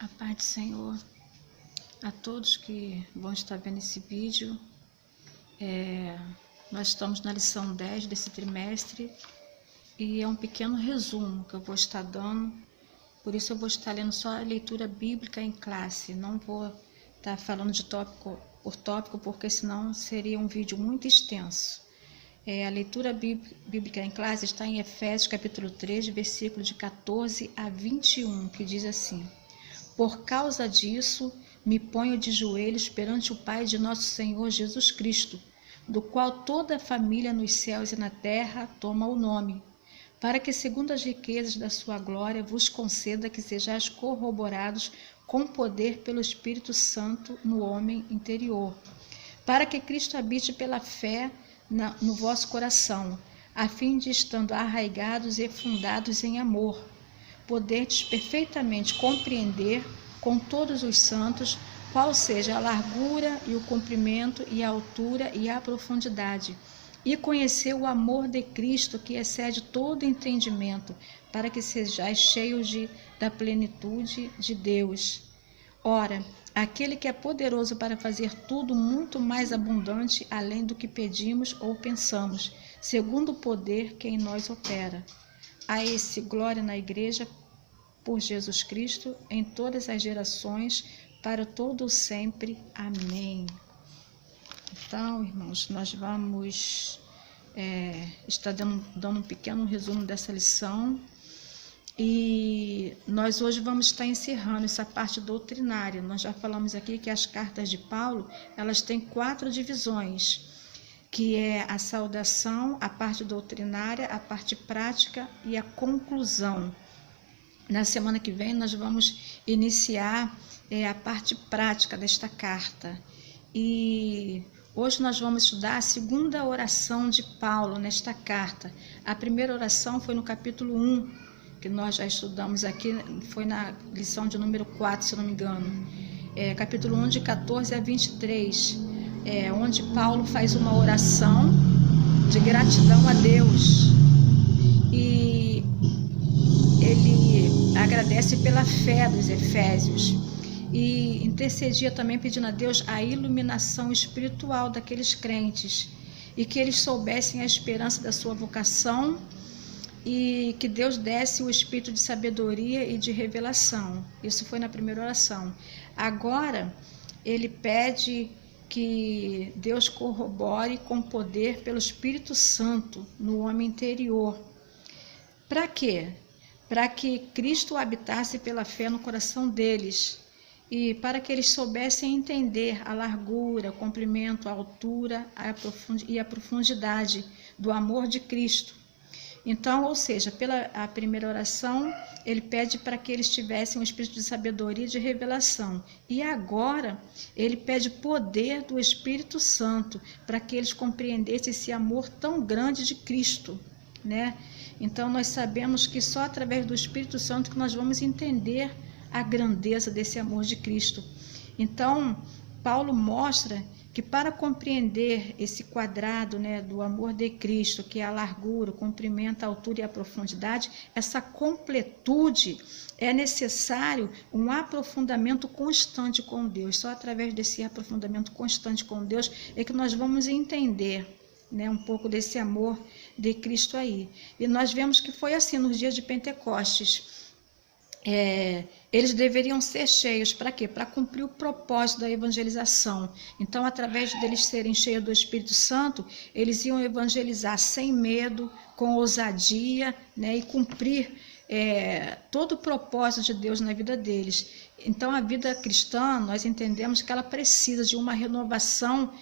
A paz do Senhor a todos que vão estar vendo esse vídeo. Nós estamos na lição 10 desse trimestre e é um pequeno resumo que eu vou estar dando. Por isso eu vou estar lendo só a leitura bíblica em classe, não vou estar falando de tópico por tópico, porque senão seria um vídeo muito extenso. A leitura bíblica em classe está em Efésios capítulo 3, versículo de 14 a 21, que diz assim: Por causa disso, me ponho de joelhos perante o Pai de nosso Senhor Jesus Cristo, do qual toda a família nos céus e na terra toma o nome, para que, segundo as riquezas da sua glória, vos conceda que sejais corroborados com poder pelo Espírito Santo no homem interior, para que Cristo habite pela fé no vosso coração, a fim de, estando arraigados e fundados em amor, poderdes perfeitamente compreender com todos os santos qual seja a largura e o comprimento e a altura e a profundidade, e conhecer o amor de Cristo que excede todo entendimento, para que sejais cheios da plenitude de Deus. Ora, aquele que é poderoso para fazer tudo muito mais abundante além do que pedimos ou pensamos, segundo o poder que em nós opera. A esse glória na Igreja por Jesus Cristo em todas as gerações, para todo sempre. Amém. Então, irmãos, nós vamos estar dando um pequeno resumo dessa lição, e nós hoje vamos estar encerrando essa parte doutrinária. Nós já falamos aqui que as cartas de Paulo, elas têm 4 divisões, que é a saudação, a parte doutrinária, a parte prática e a conclusão. Na semana que vem nós vamos iniciar a parte prática desta carta. E hoje nós vamos estudar a segunda oração de Paulo nesta carta. A primeira oração foi no capítulo 1, que nós já estudamos aqui, foi na lição de número 4, se não me engano. Capítulo 1, de 14 a 23, onde Paulo faz uma oração de gratidão a Deus. E ele agradece pela fé dos efésios e intercedia também pedindo a Deus a iluminação espiritual daqueles crentes, e que eles soubessem a esperança da sua vocação, e que Deus desse o espírito de sabedoria e de revelação. Isso foi na primeira oração. Agora ele pede que Deus corrobore com poder pelo Espírito Santo no homem interior. Para quê? Para que Cristo habitasse pela fé no coração deles, e para que eles soubessem entender a largura, o comprimento, a altura e a profundidade do amor de Cristo. Então, ou seja, pela a primeira oração, ele pede para que eles tivessem um espírito de sabedoria e de revelação. E agora, ele pede poder do Espírito Santo, para que eles compreendessem esse amor tão grande de Cristo, né? Então, nós sabemos que só através do Espírito Santo que nós vamos entender a grandeza desse amor de Cristo. Então, Paulo mostra que para compreender esse quadrado, né, do amor de Cristo, que é a largura, o comprimento, a altura e a profundidade, essa completude, é necessário um aprofundamento constante com Deus. Só através desse aprofundamento constante com Deus é que nós vamos entender, né, um pouco desse amor de Cristo aí. E nós vemos que foi assim nos dias de Pentecostes. Eles deveriam ser cheios, para quê? Para cumprir o propósito da evangelização. Então, através deles serem cheios do Espírito Santo, eles iam evangelizar sem medo, com ousadia, né, e cumprir todo o propósito de Deus na vida deles. Então, a vida cristã, nós entendemos que ela precisa de uma renovação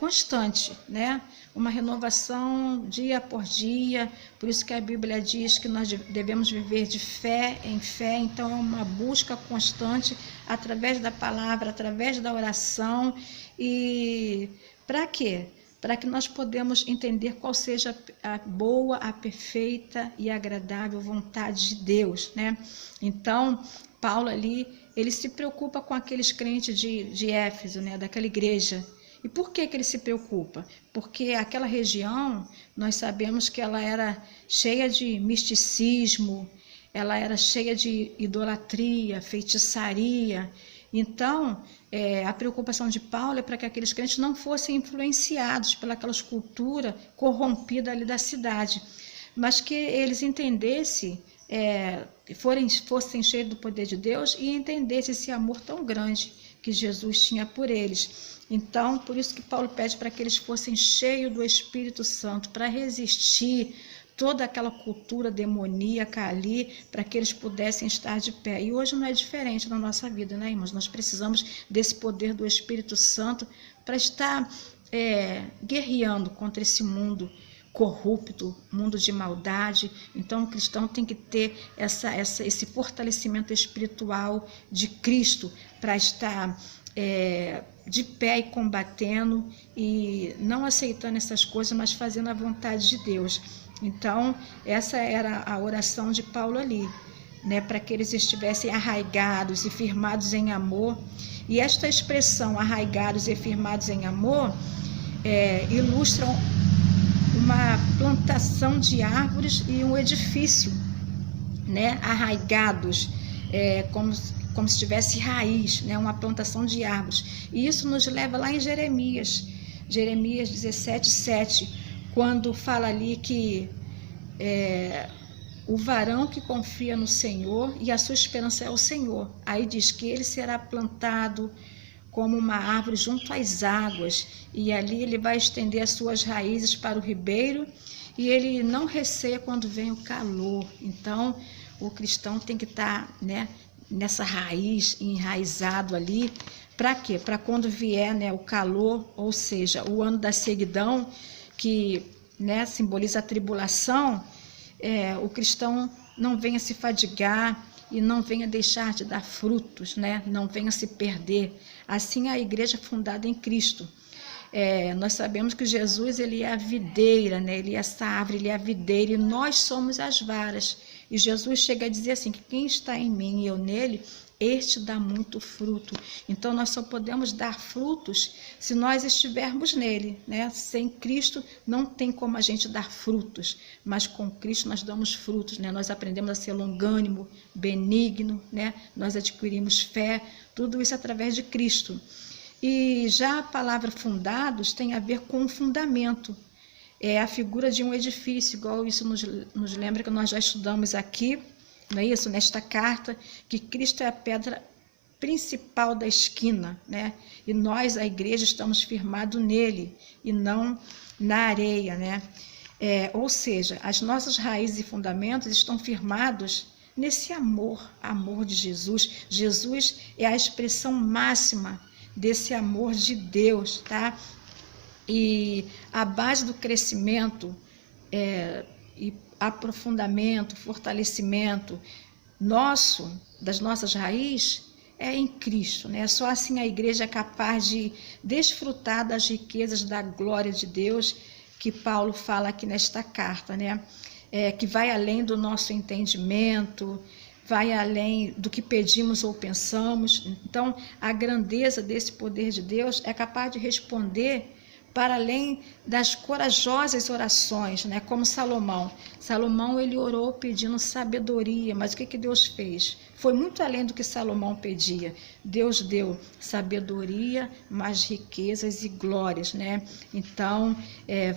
constante, né? Uma renovação dia por dia. Por isso que a Bíblia diz que nós devemos viver de fé em fé. Então, é uma busca constante através da palavra, através da oração. E para quê? Para que nós podemos entender qual seja a boa, a perfeita e agradável vontade de Deus, né? Então, Paulo ali, ele se preocupa com aqueles crentes de Éfeso, né, daquela igreja. E por que ele se preocupa? Porque aquela região, nós sabemos que ela era cheia de misticismo, ela era cheia de idolatria, feitiçaria. Então, a preocupação de Paulo é para que aqueles crentes não fossem influenciados pelaquela cultura corrompida ali da cidade, mas que eles entendessem, fossem cheios do poder de Deus e entendessem esse amor tão grande que Jesus tinha por eles. Então, por isso que Paulo pede para que eles fossem cheios do Espírito Santo, para resistir toda aquela cultura demoníaca ali, para que eles pudessem estar de pé. E hoje não é diferente na nossa vida, né, irmãos? Nós precisamos desse poder do Espírito Santo para estar guerreando contra esse mundo corrupto, mundo de maldade. Então, o cristão tem que ter esse fortalecimento espiritual de Cristo para estar de pé e combatendo e não aceitando essas coisas, mas fazendo a vontade de Deus. Então, essa era a oração de Paulo ali, né, para que eles estivessem arraigados e firmados em amor. E esta expressão, arraigados e firmados em amor, ilustram uma plantação de árvores e um edifício, né, arraigados, como se tivesse raiz, né, uma plantação de árvores. E isso nos leva lá em Jeremias 17:7, quando fala ali que o varão que confia no Senhor e a sua esperança é o Senhor. Aí diz que ele será plantado como uma árvore junto às águas, e ali ele vai estender as suas raízes para o ribeiro, e ele não receia quando vem o calor. Então, o cristão tem que estar, né, nessa raiz, enraizado ali. Para quê? Para quando vier, né, o calor, ou seja, o ano da ceguidão, que, né, simboliza a tribulação, o cristão não venha se fadigar e não venha deixar de dar frutos, né? Não venha se perder. Assim a igreja fundada em Cristo. Nós sabemos que Jesus, ele é a videira, né? Ele é essa árvore, ele é a videira, e nós somos as varas. E Jesus chega a dizer assim, que quem está em mim e eu nele, este dá muito fruto. Então, nós só podemos dar frutos se nós estivermos nele, né? Sem Cristo, não tem como a gente dar frutos, mas com Cristo nós damos frutos, né? Nós aprendemos a ser longânimo, benigno, né? Nós adquirimos fé, tudo isso através de Cristo. E já a palavra fundados tem a ver com o fundamento. É a figura de um edifício, igual isso nos lembra que nós já estudamos aqui, não é isso? Nesta carta, que Cristo é a pedra principal da esquina, né? E nós, a igreja, estamos firmados nele e não na areia, né? Ou seja, as nossas raízes e fundamentos estão firmados nesse amor de Jesus. Jesus é a expressão máxima desse amor de Deus, tá? E a base do crescimento e aprofundamento, fortalecimento das nossas raízes é em Cristo, né? Só assim a igreja é capaz de desfrutar das riquezas da glória de Deus, que Paulo fala aqui nesta carta, né? Que vai além do nosso entendimento, vai além do que pedimos ou pensamos. Então, a grandeza desse poder de Deus é capaz de responder para além das corajosas orações, né? Como Salomão. Salomão, ele orou pedindo sabedoria, mas o que Deus fez? Foi muito além do que Salomão pedia. Deus deu sabedoria, mais riquezas e glórias, né? Então,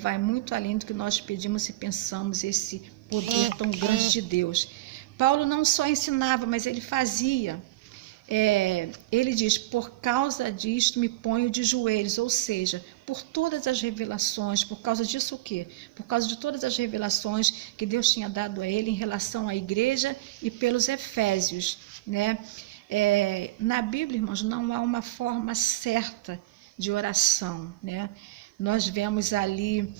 vai muito além do que nós pedimos e pensamos, esse poder tão grande de Deus. Paulo não só ensinava, mas ele fazia. Ele diz, por causa disto me ponho de joelhos, ou seja, por todas as revelações, por causa disso o quê? Por causa de todas as revelações que Deus tinha dado a ele em relação à igreja e pelos efésios, né? Na Bíblia, irmãos, não há uma forma certa de oração, né? Nós vemos ali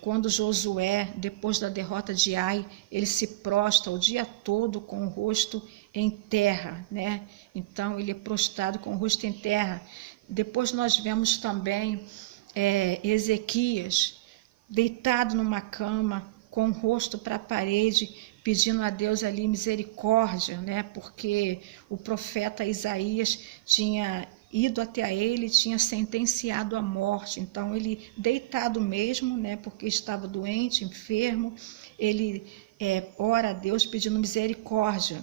quando Josué, depois da derrota de Ai, ele se prostra o dia todo com o rosto em terra, né? Então ele é prostrado com o rosto em terra. Depois nós vemos também Ezequias deitado numa cama com o rosto para a parede, pedindo a Deus ali misericórdia, né? Porque o profeta Isaías tinha ido até ele, tinha sentenciado a morte. Então ele deitado mesmo, né? Porque estava doente, enfermo, ele ora a Deus pedindo misericórdia.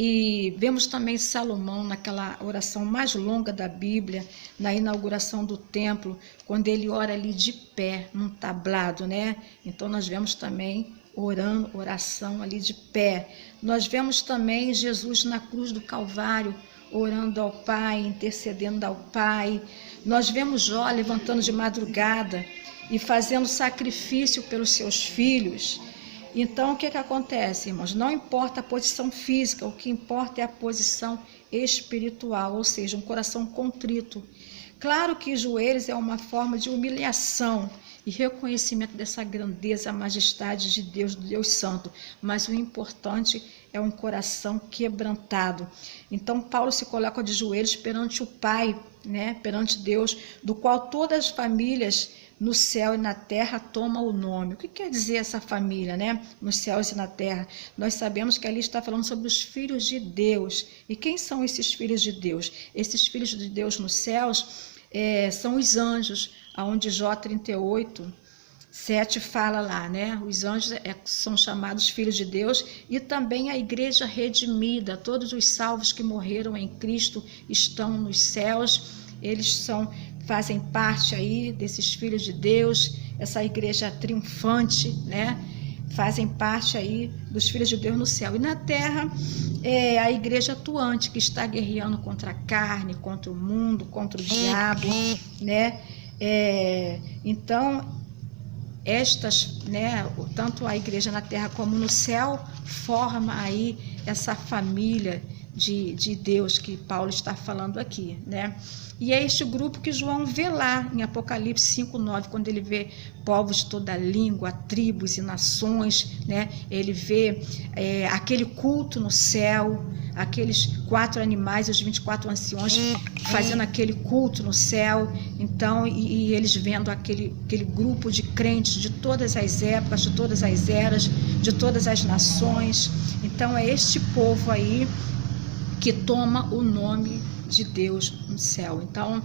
E vemos também Salomão naquela oração mais longa da Bíblia, na inauguração do templo, quando ele ora ali de pé, num tablado, né? Então nós vemos também oração ali de pé. Nós vemos também Jesus na cruz do Calvário, orando ao Pai, intercedendo ao Pai. Nós vemos Jó levantando de madrugada e fazendo sacrifício pelos seus filhos. Então, o que acontece, irmãos? Não importa a posição física, o que importa é a posição espiritual, ou seja, um coração contrito. Claro que joelhos é uma forma de humilhação e reconhecimento dessa grandeza, majestade de Deus, do Deus Santo, mas o importante é um coração quebrantado. Então, Paulo se coloca de joelhos perante o Pai, né? Perante Deus, do qual todas as famílias no céu e na terra toma o nome. O que quer dizer essa família, né? Nos céus e na terra. Nós sabemos que ali está falando sobre os filhos de Deus. E quem são esses filhos de Deus? Esses filhos de Deus nos céus são os anjos, aonde Jó 38:7 fala lá, né? Os anjos são chamados filhos de Deus, e também a igreja redimida, todos os salvos que morreram em Cristo estão nos céus. Eles fazem parte aí desses filhos de Deus, essa igreja triunfante, né? Fazem parte aí dos filhos de Deus no céu. E na terra é a igreja atuante, que está guerreando contra a carne, contra o mundo, contra o diabo, né? Então, estas, né, tanto a igreja na terra como no céu, forma aí essa família de Deus que Paulo está falando aqui, né? E é este grupo que João vê lá em Apocalipse 5:9, quando ele vê povos de toda língua, tribos e nações, né? Ele vê aquele culto no céu, aqueles 4 animais e os 24 anciões fazendo aquele culto no céu. Então, e eles vendo aquele grupo de crentes de todas as épocas, de todas as eras, de todas as nações. Então, é este povo aí que toma o nome de Deus no céu. Então,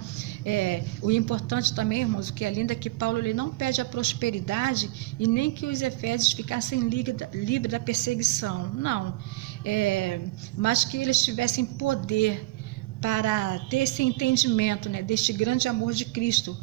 o importante também, irmãos, o que é lindo é que Paulo ele não pede a prosperidade e nem que os efésios ficassem livres da perseguição, não. Mas que eles tivessem poder para ter esse entendimento, né, deste grande amor de Cristo.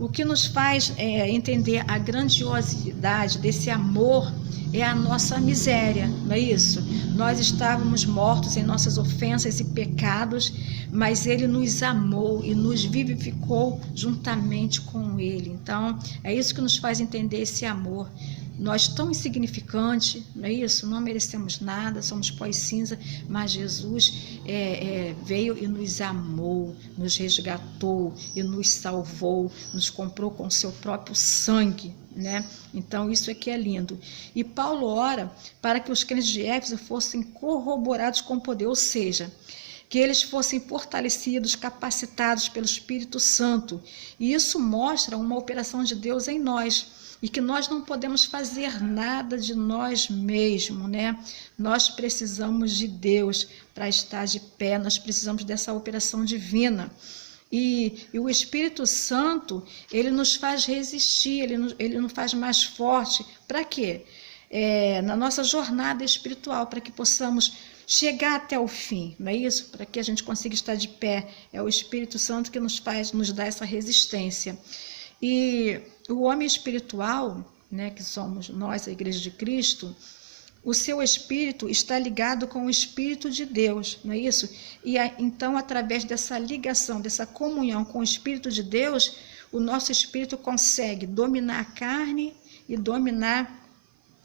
O que nos faz entender a grandiosidade desse amor é a nossa miséria, não é isso? Nós estávamos mortos em nossas ofensas e pecados, mas Ele nos amou e nos vivificou juntamente com Ele. Então, é isso que nos faz entender esse amor. Nós tão insignificantes, não é isso? Não merecemos nada, somos pó e cinza, mas Jesus veio e nos amou, nos resgatou e nos salvou, nos comprou com o seu próprio sangue, né? Então isso aqui é lindo. E Paulo ora para que os crentes de Éfeso fossem corroborados com poder, ou seja, que eles fossem fortalecidos, capacitados pelo Espírito Santo. E isso mostra uma operação de Deus em nós, e que nós não podemos fazer nada de nós mesmos, né? Nós precisamos de Deus para estar de pé, nós precisamos dessa operação divina. E o Espírito Santo, ele nos faz resistir, ele nos faz mais forte. Para quê? Na nossa jornada espiritual, para que possamos chegar até o fim, não é isso? Para que a gente consiga estar de pé. É o Espírito Santo que nos dá essa resistência. E o homem espiritual, né, que somos nós, a Igreja de Cristo, o seu espírito está ligado com o Espírito de Deus, não é isso? E então, através dessa ligação, dessa comunhão com o Espírito de Deus, o nosso espírito consegue dominar a carne e dominar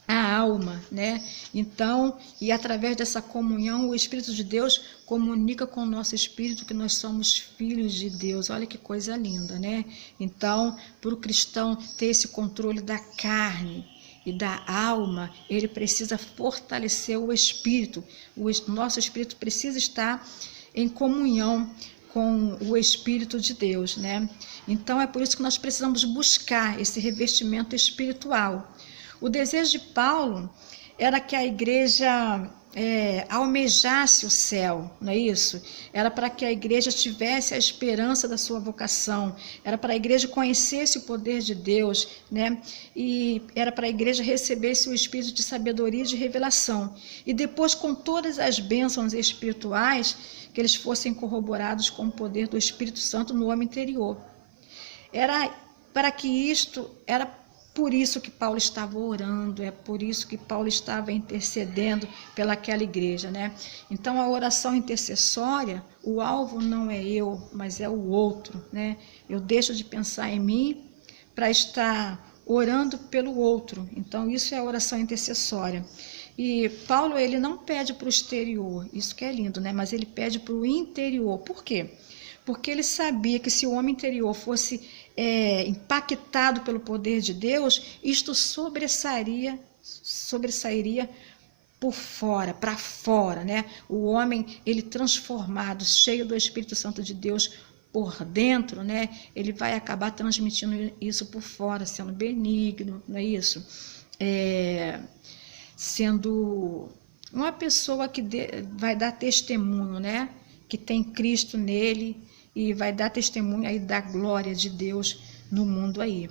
a alma, né? Então, e através dessa comunhão, o Espírito de Deus comunica com o nosso espírito que nós somos filhos de Deus. Olha que coisa linda, né? Então, para o cristão ter esse controle da carne e da alma, ele precisa fortalecer o espírito. O nosso espírito precisa estar em comunhão com o Espírito de Deus, né? Então, é por isso que nós precisamos buscar esse revestimento espiritual. O desejo de Paulo era que a igreja almejasse o céu, não é isso? Era para que a igreja tivesse a esperança da sua vocação, era para a igreja conhecesse o poder de Deus, né? E era para a igreja recebesse o espírito de sabedoria e de revelação. E depois, com todas as bênçãos espirituais, que eles fossem corroborados com o poder do Espírito Santo no homem interior. Era para que isto, era por isso que Paulo estava orando, é por isso que Paulo estava intercedendo pelaquela igreja, né? Então, a oração intercessória, o alvo não é eu, mas é o outro, né? Eu deixo de pensar em mim para estar orando pelo outro. Então, isso é a oração intercessória. E Paulo, ele não pede para o exterior, isso que é lindo, né? Mas ele pede para o interior. Por quê? Porque ele sabia que se o homem interior fosse impactado pelo poder de Deus, isto sobressairia por fora, para fora, né? O homem, ele transformado, cheio do Espírito Santo de Deus por dentro, né? Ele vai acabar transmitindo isso por fora, sendo benigno, não é isso? Sendo uma pessoa que vai dar testemunho, né? Que tem Cristo nele e vai dar testemunho aí da glória de Deus no mundo aí.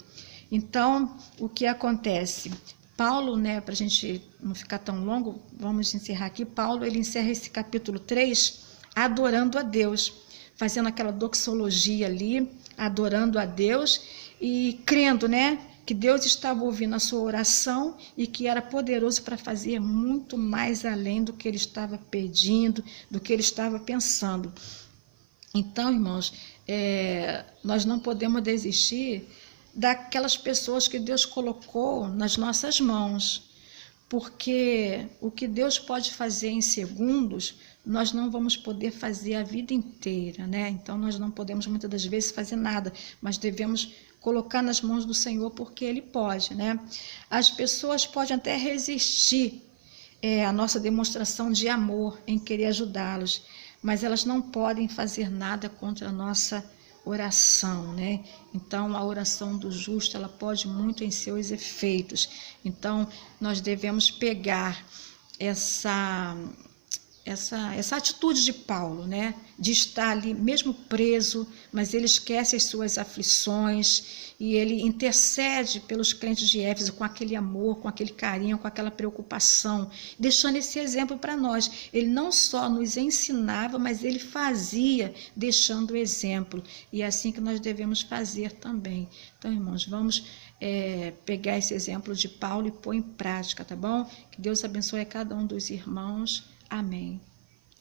Então, o que acontece? Paulo, né, para a gente não ficar tão longo, vamos encerrar aqui. Paulo, ele encerra esse capítulo 3 adorando a Deus, fazendo aquela doxologia ali, adorando a Deus e crendo, né, que Deus estava ouvindo a sua oração e que era poderoso para fazer muito mais além do que ele estava pedindo, do que ele estava pensando. Então, irmãos, nós não podemos desistir daquelas pessoas que Deus colocou nas nossas mãos, porque o que Deus pode fazer em segundos, nós não vamos poder fazer a vida inteira, né? Então, nós não podemos muitas das vezes fazer nada, mas devemos colocar nas mãos do Senhor porque Ele pode, né? As pessoas podem até resistir à nossa demonstração de amor em querer ajudá-los, mas elas não podem fazer nada contra a nossa oração, né? Então, a oração do justo, ela pode muito em seus efeitos. Então, nós devemos pegar essa atitude de Paulo, né? De estar ali mesmo preso, mas ele esquece as suas aflições e ele intercede pelos crentes de Éfeso com aquele amor, com aquele carinho, com aquela preocupação, deixando esse exemplo para nós. Ele não só nos ensinava, mas ele fazia, deixando o exemplo. E é assim que nós devemos fazer também. Então, irmãos, vamos pegar esse exemplo de Paulo e pôr em prática, tá bom? Que Deus abençoe a cada um dos irmãos. Amém.